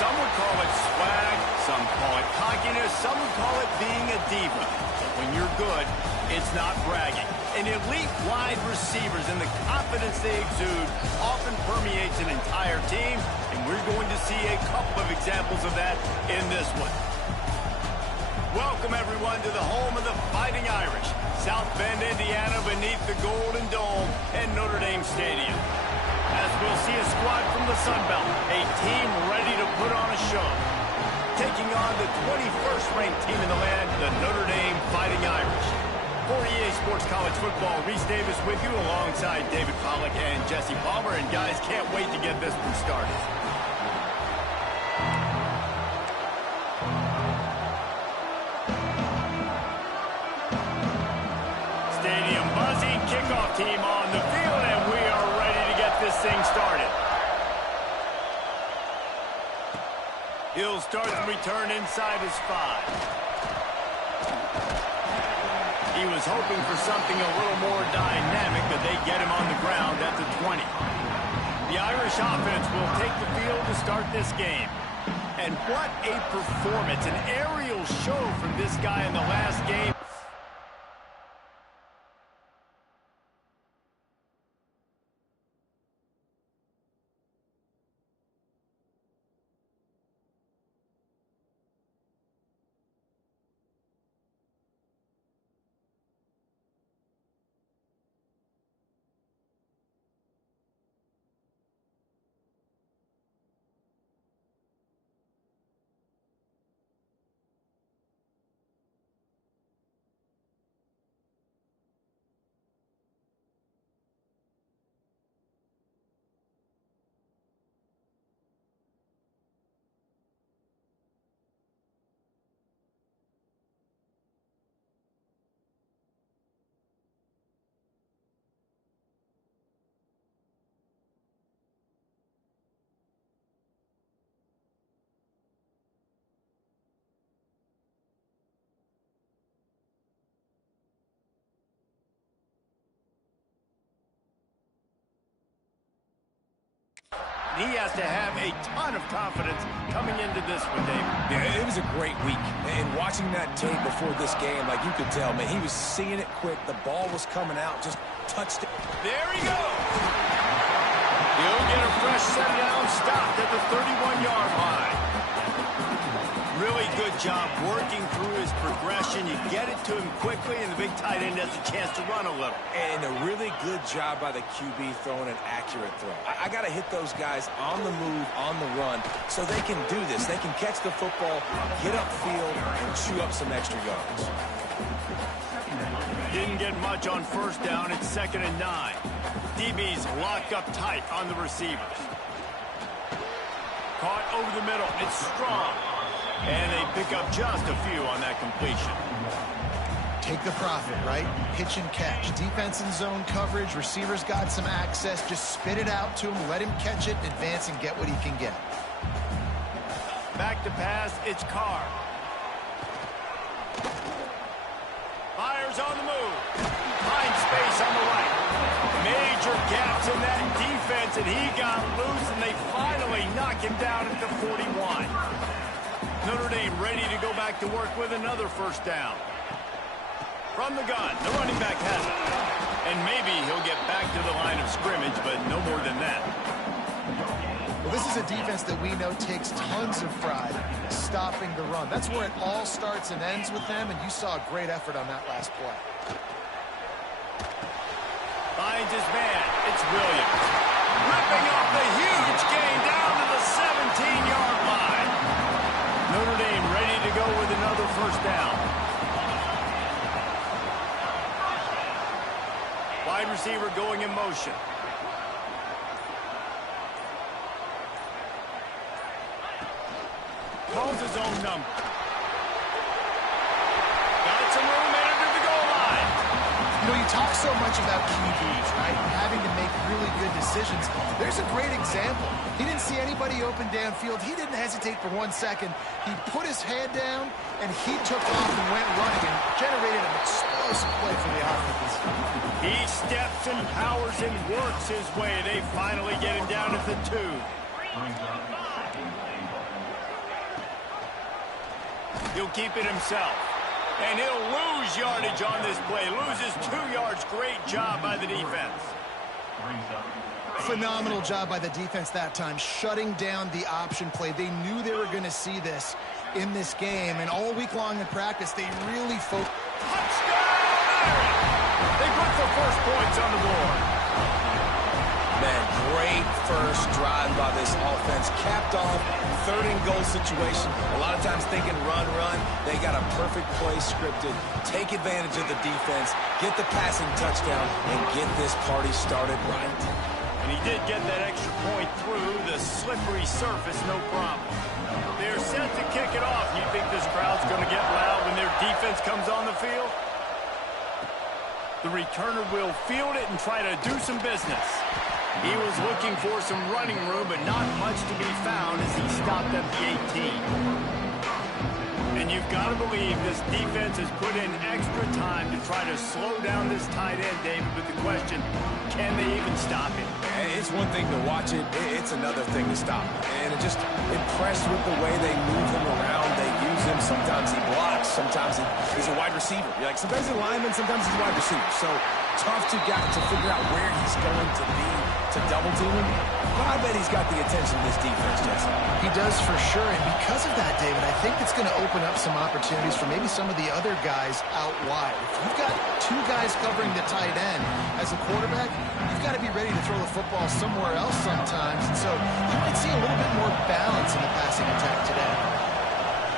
Some would call it swag, some call it cockiness, some would call it being a diva. But when you're good, it's not bragging. An elite wide receivers and the confidence they exude often permeates an entire team, and we're going to see a couple of examples of that in this one. Welcome, everyone, to the home of the Fighting Irish, South Bend, Indiana, beneath the Golden Dome and Notre Dame Stadium. As we'll see a squad from the Sun Belt, a team ready to put on a show. Taking on the 21st ranked team in the land, the Notre Dame Fighting Irish. For EA Sports College Football, Reese Davis with you alongside David Pollack and Jesse Palmer. And guys, can't wait to get this one started. Stadium buzzing, kickoff team on the field, and we are ready to get this thing started. He'll start the return inside his 5. He was hoping for something a little more dynamic, but they get him on the ground at the 20. The Irish offense will take the field to start this game. And what a performance, an aerial show from this guy in the last game. He has to have a ton of confidence coming into this one, David. Yeah, it was a great week. And watching that tape before this game, like you could tell, man, he was seeing it quick. The ball was coming out, just touched it. There he goes. He'll get a fresh set down, stopped at the 31-yard line. Really good job working through his progression. You get it to him quickly, and the big tight end has a chance to run a little. And a really good job by the QB throwing an accurate throw. I got to hit those guys on the move, on the run, so they can do this. They can catch the football, get upfield, and chew up some extra yards. Didn't get much on first down. It's 2nd and 9. DB's locked up tight on the receivers. Caught over the middle. It's strong. And they pick up just a few on that completion. Take the profit, right? Pitch and catch. Defense and zone coverage. Receivers got some access. Just spit it out to him. Let him catch it, advance, and get what he can get. Back to pass. It's Carr. Fires on the move. Finds space on the right. Major gaps in that defense, and he got loose, and they finally knock him down at the 41. Notre Dame ready to go back to work with another first down. From the gun, the running back has it. And maybe he'll get back to the line of scrimmage, but no more than that. Well, this is a defense that we know takes tons of pride stopping the run. That's where it all starts and ends with them, and you saw a great effort on that last play. Finds his man. It's Williams. Ripping off the huge gain down to the 17-yard line. Notre Dame ready to go with another first down. Wide receiver going in motion. Calls his own number. Got some room and into the goal line. You know, you talk so much about QBs, right? Having to make really good decisions. There's a great example. He didn't see anybody open downfield. He didn't hesitate for 1 second. He put his head down, and he took off and went running and generated an explosive play for the offense. He steps and powers and works his way. They finally get him down at the 2. He'll keep it himself. And he'll lose yardage on this play. Loses 2 yards. Great job by the defense. Phenomenal job by the defense that time, shutting down the option play. They knew they were going to see this in this game, and all week long in practice, they really focused. Touchdown! They put the first points on the board. Man, great first drive by this offense. Capped off, 3rd and goal situation. A lot of times thinking run. They got a perfect play scripted. Take advantage of the defense, get the passing touchdown, and get this party started right. And he did get that extra point through the slippery surface, no problem. They're set to kick it off. You think this crowd's going to get loud when their defense comes on the field? The returner will field it and try to do some business. He was looking for some running room, but not much to be found as he stopped at the 18. And you've got to believe this defense has put in extra time to try to slow down this tight end, David, but the question, can they even stop him? It's one thing to watch it, it's another thing to stop him. And just impressed with the way they move him around. They use him. Sometimes he blocks. Sometimes he's a wide receiver. You're like, sometimes he's a lineman, sometimes he's a wide receiver. So tough to figure out where he's going to be to double team him. But I bet he's got the attention of this defense, Jesse. He does for sure, and because of that, David, I think it's going to open up some opportunities for maybe some of the other guys out wide. If you've got 2 guys covering the tight end as a quarterback, you've got to be ready to throw the football somewhere else sometimes. And so you might see a little bit more balance in the passing attack today.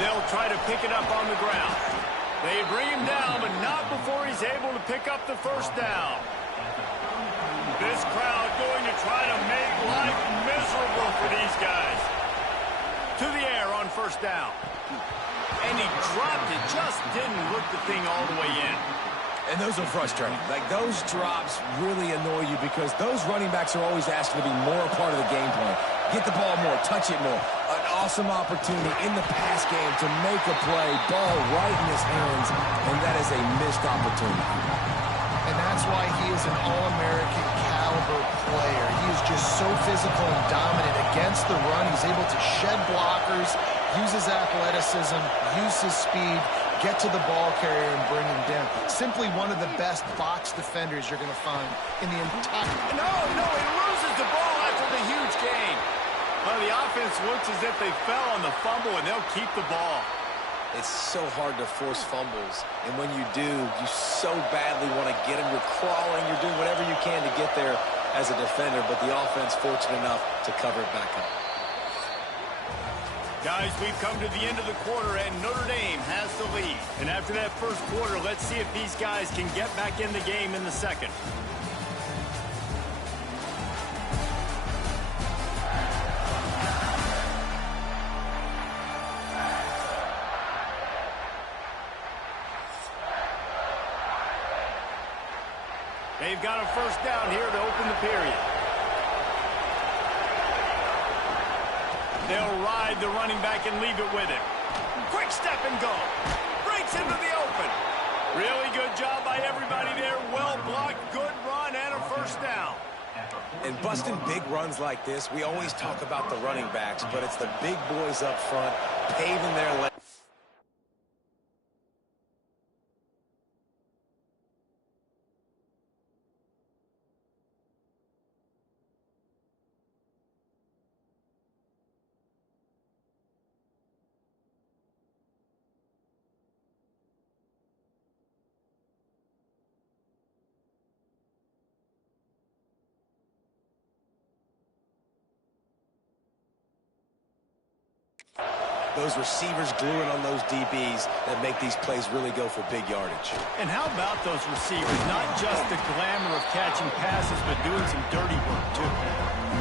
They'll try to pick it up on the ground. They bring him down, but not before he's able to pick up the first down. This crowd going to try to make life miserable for these guys. To the air on first down. And he dropped it, just didn't look the thing all the way in. And those are frustrating. Like, those drops really annoy you because those running backs are always asking to be more a part of the game plan. Get the ball more, touch it more. An awesome opportunity in the pass game to make a play, ball right in his hands, and that is a missed opportunity. And that's why he is an All-American caliber player. He is just so physical and dominant against the run. He's able to shed blockers, use his athleticism, use his speed, get to the ball carrier and bring him down. Simply one of the best box defenders you're going to find in the entire... No, he loses the ball after the huge gain. Well, the offense looks as if they fell on the fumble, and they'll keep the ball. It's so hard to force fumbles, and when you do, you so badly want to get them. You're crawling, you're doing whatever you can to get there as a defender, but the offense fortunate enough to cover it back up. Guys, we've come to the end of the quarter, and Notre Dame has the lead. And after that first quarter, let's see if these guys can get back in the game in the second. They've got a first down here to open the period. They'll ride the running back and leave it with him. Quick step and go. Breaks into the open. Really good job by everybody there. Well blocked, good run, and a first down. And busting big runs like this, we always talk about the running backs, but it's the big boys up front paving their legs. Those receivers gluing on those DBs that make these plays really go for big yardage. And how about those receivers? Not just the glamour of catching passes, but doing some dirty work, too.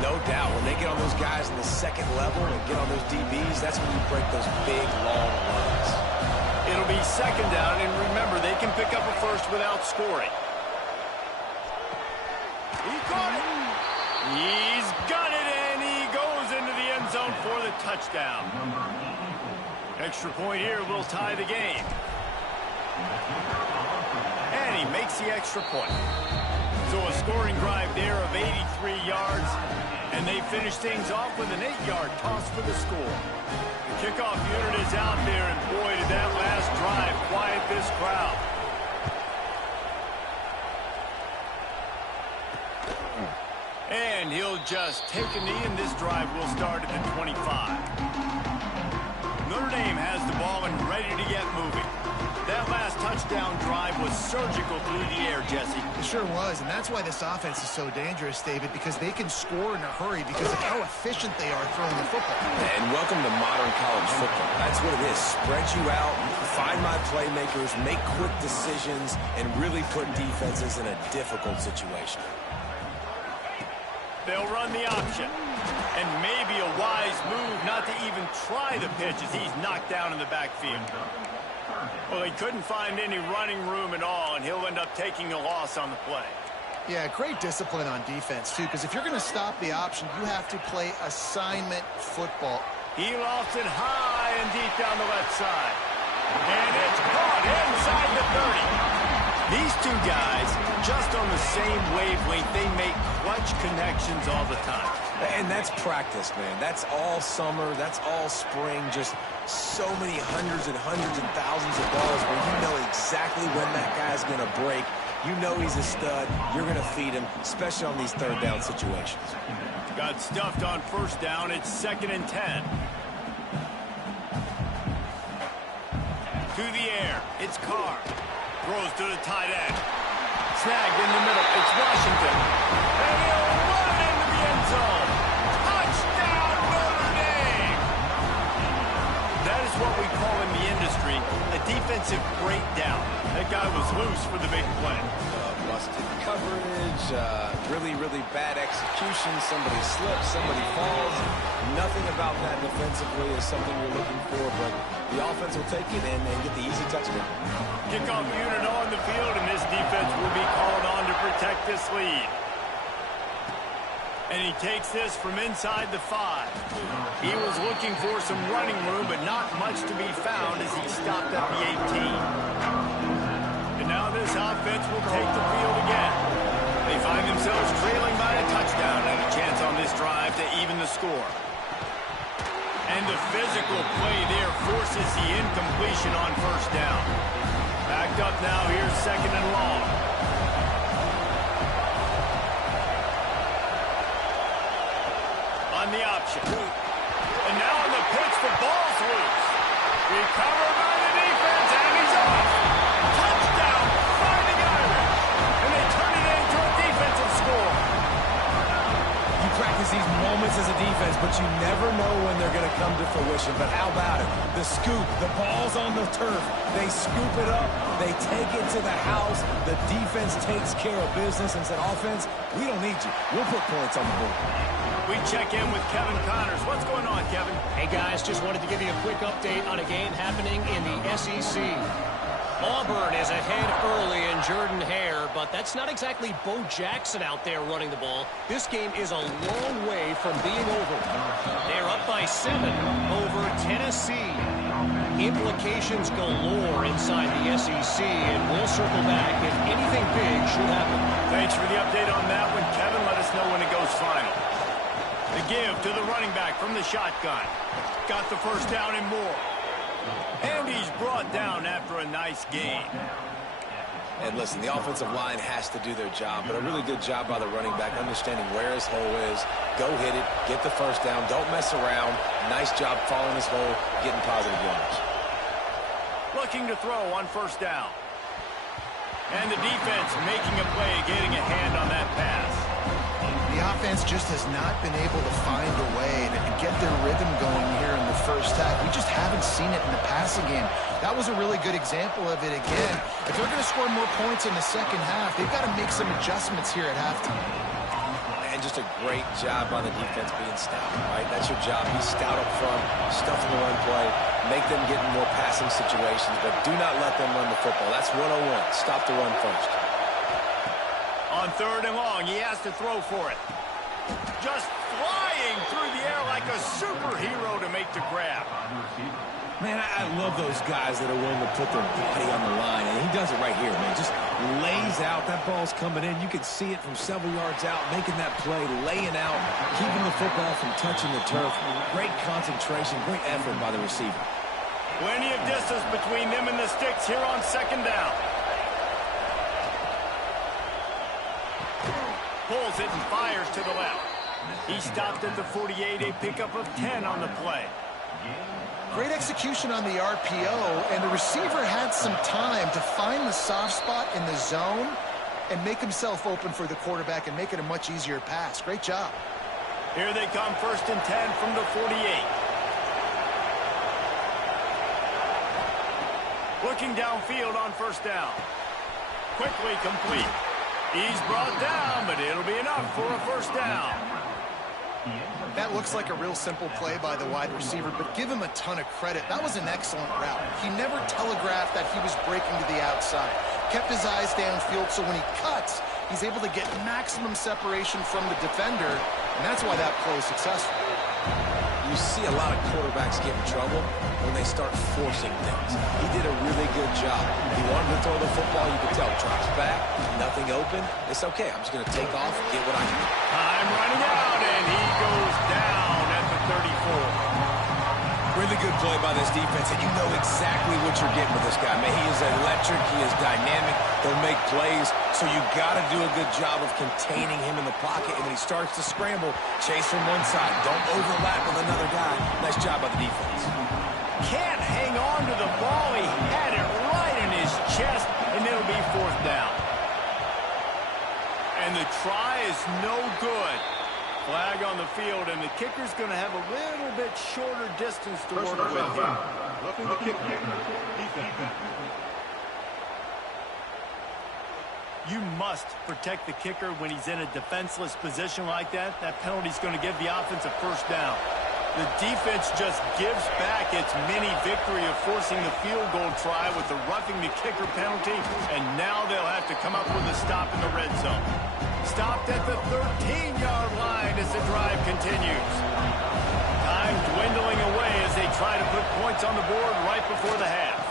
No doubt. When they get on those guys in the second level and get on those DBs, that's when you break those big, long runs. It'll be second down, and remember, first without scoring. He caught it. He's got it, and he goes into the end zone for the touchdown. Extra point here will tie the game. And he makes the extra point. So a scoring drive there of 83 yards, and they finish things off with an 8-yard toss for the score. The kickoff unit is out there, and boy, did that last drive quiet this crowd. And he'll just take a knee, and this drive will start at the 25. Notre Dame has the ball and ready to get moving. That last touchdown drive was surgical through the air, Jesse. It sure was, and that's why this offense is so dangerous, David, because they can score in a hurry because of how efficient they are throwing the football. And welcome to modern college football. That's what it is. Spread you out, find my playmakers, make quick decisions, and really put defenses in a difficult situation. They'll run the option. And maybe a wise move not to even try the pitch as he's knocked down in the backfield. Well, he couldn't find any running room at all, and he'll end up taking a loss on the play. Yeah, great discipline on defense, too, because if you're going to stop the option, you have to play assignment football. He lofts it high and deep down the left side. And it's caught inside the 30. These two guys, just on the same wavelength, they make clutch connections all the time. And that's practice, man. That's all summer. That's all spring. Just so many hundreds and thousands of balls where you know exactly when that guy's going to break. You know he's a stud. You're going to feed him, especially on these third down situations. Got stuffed on first down. It's 2nd and 10. To the air. It's Carr. Throws to the tight end. Snagged in the middle. It's Washington. And he'll run it into the end zone. Touchdown, Notre Dame! That is what we call in the industry a defensive breakdown. That guy was loose for the big play. Busted coverage, really bad execution. Somebody slips, somebody falls. Nothing about that defensively is something you're looking for, but the offense will take it and get the easy touchdown. Kickoff unit on the field, and this defense will be called on to protect this lead. And he takes this from inside the 5. He was looking for some running room, but not much to be found as he stopped at the 18. And now this offense will take the field again. They find themselves trailing by a touchdown and a chance on this drive to even the score. And the physical play there forces the incompletion on first down. Backed up now, here's 2nd and long. On the option. And now on the pitch, the ball's loose. Recovered by the defense, and he's off. Touchdown, Fighting Irish. And they turn it into a defensive score. You practice these moments as a defense, but you never know when they're going to come to fruition. But how about it? The scoop, the ball's on the turf. They scoop it up. They take it to the house. The defense takes care of business and said, offense, we don't need you. We'll put points on the board. We check in with Kevin Connors. What's going on, Kevin? Hey, guys, just wanted to give you a quick update on a game happening in the SEC. Auburn is ahead early in Jordan-Hare, but that's not exactly Bo Jackson out there running the ball. This game is a long way from being over. They're up by 7 over Tennessee. Implications galore inside the SEC, and we'll circle back if anything big should happen. Thanks for the update on that one, Kevin. Let us know when it goes final. The give to the running back from the shotgun. Got the first down and more. And he's brought down after a nice gain. And listen, the offensive line has to do their job, but a really good job by the running back, understanding where his hole is. Go hit it, get the first down, don't mess around. Nice job following his hole, getting positive yards. Looking to throw on first down. And the defense making a play, getting a hand on that pass. The offense just has not been able to find a way to get their rhythm going here in the first half. We just haven't seen it in the passing game. That was a really good example of it again. If they're going to score more points in the second half, they've got to make some adjustments here at halftime. And just a great job by the defense being stout, right? That's your job. Be stout up front, stuff in the run play. make them get in more passing situations, but do not let them run the football. That's 101. Stop the run first. On 3rd and long, he has to throw for it. Just flying through the air like a superhero to make the grab. Man, I love those guys that are willing to put their body on the line, and he does it right here, man. Just lays out. That ball's coming in. You can see it from several yards out, making that play, laying out, keeping the football from touching the turf. Great concentration, great effort by the receiver. Plenty of distance between them and the sticks here on 2nd down. Pulls it and fires to the left. He stopped at the 48, a pickup of 10 on the play. Great execution on the RPO, and the receiver had some time to find the soft spot in the zone and make himself open for the quarterback and make it a much easier pass. Great job. Here they come, 1st and 10 from the 48. Looking downfield on 1st down. Quickly complete. He's brought down, but it'll be enough for a 1st down. That looks like a real simple play by the wide receiver, but give him a ton of credit. That was an excellent route. He never telegraphed that he was breaking to the outside. Kept his eyes downfield, so when he cuts, he's able to get maximum separation from the defender, and that's why that play is successful. You see a lot of quarterbacks get in trouble when they start forcing things. He did a really good job. He wanted to throw the football. You could tell. Drops back, nothing open. It's okay. I'm just going to take off, get what I can. Time running out, and he goes down at the 34. Really good play by this defense, and you know exactly what you're getting with this guy. Man, he is electric. He is dynamic. He'll make plays, so you got to do a good job of containing him in the pocket. And when he starts to scramble, chase from one side. Don't overlap with another guy. Nice job by the defense. Can't hang on to the ball. He had it right in his chest, and it'll be 4th down. And the try is no good. Flag on the field, and the kicker's going to have a little bit shorter distance to work with here. Roughing the kicker. Defense. You must protect the kicker when he's in a defenseless position like that. That penalty's going to give the offense a 1st down. The defense just gives back its mini victory of forcing the field goal try with the roughing the kicker penalty, and now they'll have to come up with a stop in the red zone. Stopped at the 13-yard line as the drive continues. Time dwindling away as they try to put points on the board right before the half.